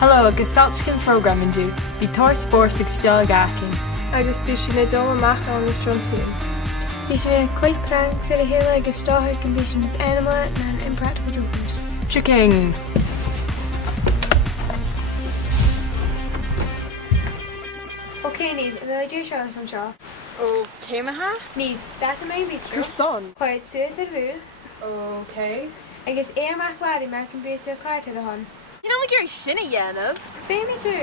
Hello agus fáilscin programin dú, bhí tóir spór sa fiol gacin. Agus bhí sin na dul amach an na stromtíín. Bhí sin Cliuiteach sa a héile agus státhir an bhí sin was anima na impractical jokers. Chicken! Ok, Niamh, bhfuil idir seo an seo. Ó, céimetha? Niamh, stát am éon bhístro. Cleasan. Chuid suas a bhú, Ok. agus é amach ládi mar an bíte cáirte a hon. You know, like you're shinny, Yanov. Féimi tú.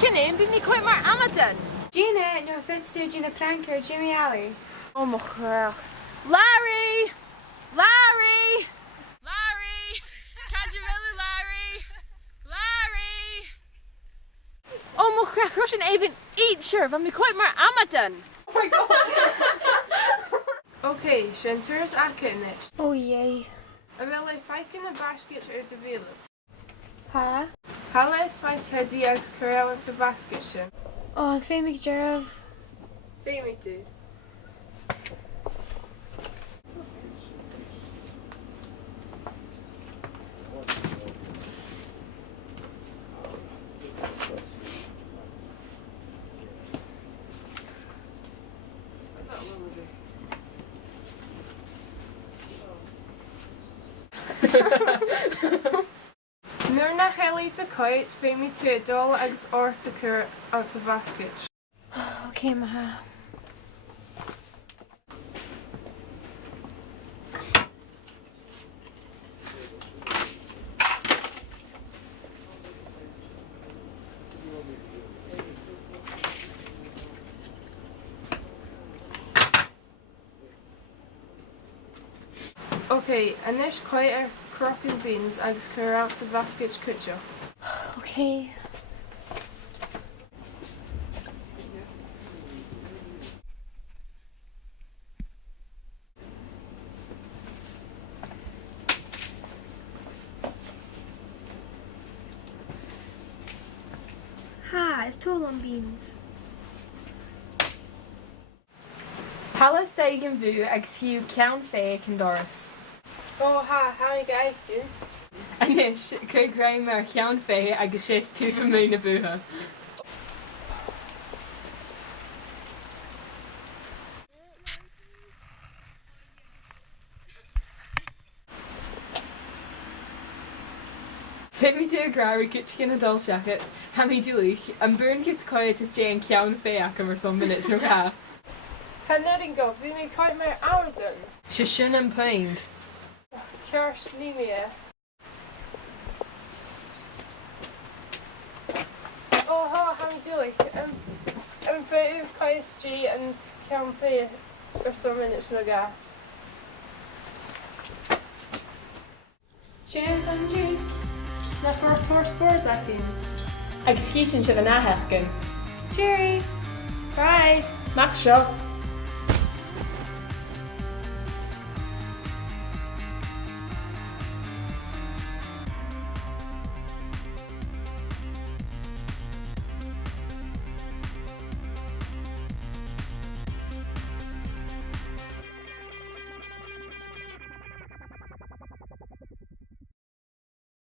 Kinnin, but me quite more Amadan. Gina, nó fitú Gina Pranker Jimmy Alley. Oh, my God. Larry! Larry! Larry! Cajavillu, Larry! Larry! Oh, my God, Russian even eat sure, but me quite more Amadan. Oh my god! Ok, sin tuairis acha inis. Oh yay. A bhfuil le feicin na basket ar do bhéile. Ha? Hala is feith tedí agus churáhain sa basket sin. Oh, féimi Gerald. Féimi tú. Nuair nach chéalaíte coit féimi tú a dul agus orta chur an sa basket. Ok, maha. Ok, inis coit ar cropping beans agus chur an sa basket cúte. Ok. Ha, it's tall on beans. Talas dagan bhú agus hiú ceann féic an doras. Oh ha, hánig aici. Anis, chuig raim mar cheann fé agus sé tú go mí na bútha. Fit mi tú gráir gut cin a dul seachit, ha mi dúich, an bún kit coit is dé an ceann fé ach mar son minute nó ga. Hannerin go, bhí mé coit mar ádan. Se sin an pain. Ceir slímia. Oh ha, hánig dúich. An féh KSG an cean fé ar son minute nó ga. Sin an dú. Na for tóir spórs acin. Agus císin se bh náthecin. Jerry. Bye. Mac seo.